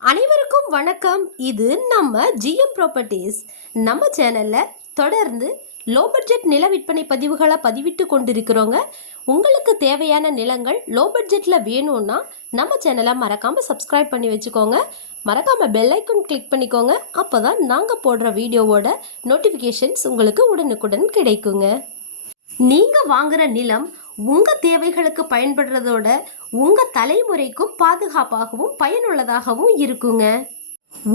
அனைவருக்கும் வணக்கம். இது நம்ம ஜிஎம் ப்ராப்பர்ட்டிஸ். நம்ம சேனலில் தொடர்ந்து லோ பட்ஜெட் நில விற்பனை பதிவுகளை பதிவிட்டு கொண்டிருக்கிறோங்க. உங்களுக்கு தேவையான நிலங்கள் லோ பட்ஜெட்டில் வேணும்னா நம்ம சேனலை மறக்காமல் சப்ஸ்கிரைப் பண்ணி வச்சுக்கோங்க. மறக்காமல் பெல் ஐக்கன் கிளிக் பண்ணிக்கோங்க. அப்போ தான் நாங்கள் போடுற வீடியோவோட நோட்டிஃபிகேஷன்ஸ் உங்களுக்கு உடனுக்குடன் கிடைக்குங்க. நீங்கள் வாங்குகிற நிலம் உங்கள் தேவைகளுக்கு பயன்படுறதோட உங்கள் தலைமுறைக்கும் பாதுகாப்பாகவும் பயனுள்ளதாகவும் இருக்குங்க.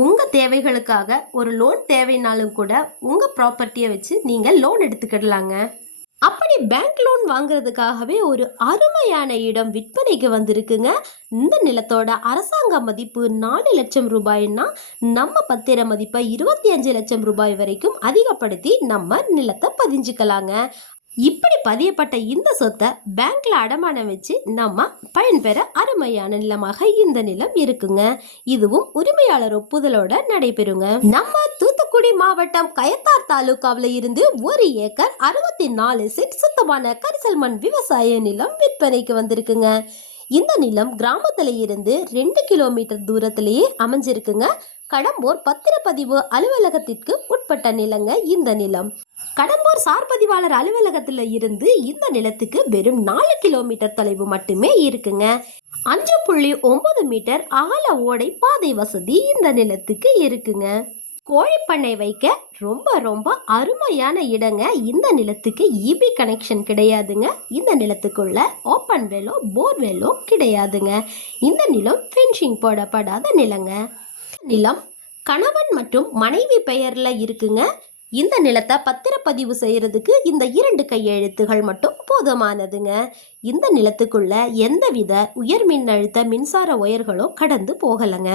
உங்கள் தேவைகளுக்காக ஒரு லோன் தேவைனாலும் கூட உங்கள் ப்ராப்பர்ட்டியை வச்சு நீங்கள் லோன் எடுத்துக்கிடலாங்க. அப்படி பேங்க் லோன் வாங்குறதுக்காகவே ஒரு அருமையான இடம் விற்பனைக்கு வந்திருக்குங்க. இந்த நிலத்தோட அரசாங்க மதிப்பு 4 லட்சம் ரூபாய்னா நம்ம பத்திர மதிப்பை 25 லட்சம் ரூபாய் வரைக்கும் அதிகப்படுத்தி நம்ம நிலத்தை பதிஞ்சுக்கலாங்க. இப்படி பதியப்பட்ட இந்த சொத்தை பேங்க்ல அடமானம் வச்சு நம்ம பயன்பெற அருமையான நிலமாக இந்த நிலம் இருக்குங்க. இதுவும் உரிமையாளர் ஒப்புதலோட நடைபெறுங்க. நம்ம தூத்துக்குடி மாவட்டம் கயத்தார் தாலுகாவில் இருந்து 1 ஏக்கர் 64 சென்ட் சுத்தமான கரிசல் மண் விவசாய நிலம் விற்பனைக்கு வந்திருக்குங்க. இந்த நிலம் கிராமத்துல இருந்து 2 கிலோமீட்டர் தூரத்திலேயே அமைஞ்சிருக்குங்க. கடம்பூர் பத்திரப்பதிவு அலுவலகத்திற்கு உட்பட்ட நிலங்க இந்த நிலம். கடம்பூர் சார்பதிவாளர் அலுவலகத்தில் இருந்து இந்த நிலத்துக்கு வெறும் 4 கிலோமீட்டர் தொலைவு மட்டுமே இருக்குங்க. 5.9 மீட்டர் அகல ஓடை பாதை வசதி இந்த நிலத்துக்கு இருக்குங்க. கோழிப்பண்ணை வைக்க ரொம்ப ரொம்ப அருமையான இடங்க. இந்த நிலத்துக்கு இபி கனெக்ஷன் கிடையாதுங்க. இந்த நிலத்துக்குள்ள ஓப்பன் வெல்லோ போர்வெல்லோ கிடையாதுங்க. இந்த நிலம் ஃபென்சிங் போடப்படாத நிலங்க. நிலம் கணவன் மற்றும் மனைவி பெயர்ல இருக்குங்க. இந்த நிலத்தை பத்திரப்பதிவு செய்யறதுக்கு இந்த 2 கையெழுத்துகள் மட்டும் போதுமானதுங்க. இந்த நிலத்துக்குள்ள எந்தவித உயர் மின்னழுத்த மின்சார ஒயர்களோ கடந்து போகலைங்க.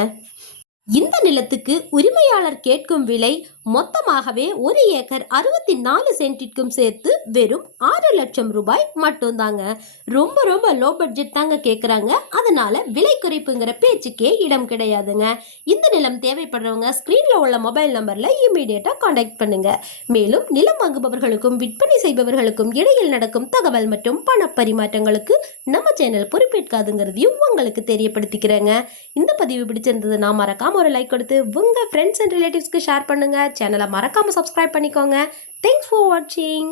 இந்த நிலத்துக்கு உரிமையாளர் கேட்கும் விலை மொத்தமாகவே 1 ஏக்கர் 64 சென்டிற்கும் சேர்த்து வெறும் 6 லட்சம் ரூபாய் மட்டும்தாங்க. ரொம்ப ரொம்ப லோ பட்ஜெட் தாங்க கேட்குறாங்க. அதனால விலை குறைப்புங்கிற பேச்சுக்கே இடம் கிடையாதுங்க. இந்த நிலம் தேவைப்படுறவங்க ஸ்க்ரீனில் உள்ள மொபைல் நம்பரில் இம்மீடியட்டாக காண்டாக்ட் பண்ணுங்க. மேலும் நிலம் வாங்குபவர்களுக்கும் விற்பனை செய்பவர்களுக்கும் இடையில் நடக்கும் தகவல் மற்றும் பண பரிமாற்றங்களுக்கு நம்ம சேனல் பொறுப்பேற்காதுங்கிறதையும் உங்களுக்கு தெரியப்படுத்திக்கிறேங்க. இந்த பதிவு பிடிச்சிருந்ததுன்னா மறக்காம ஒரு லைக் கொடுத்து உங்கள் ஃப்ரெண்ட்ஸ் அண்ட் ரிலேட்டிவ்ஸ்க்கு ஷேர் பண்ணுங்கள். சேனலை மறக்காமல் சப்ஸ்கிரைப் பண்ணிக்கோங்க. தேங்க்ஸ் ஃபார் வாட்சிங்.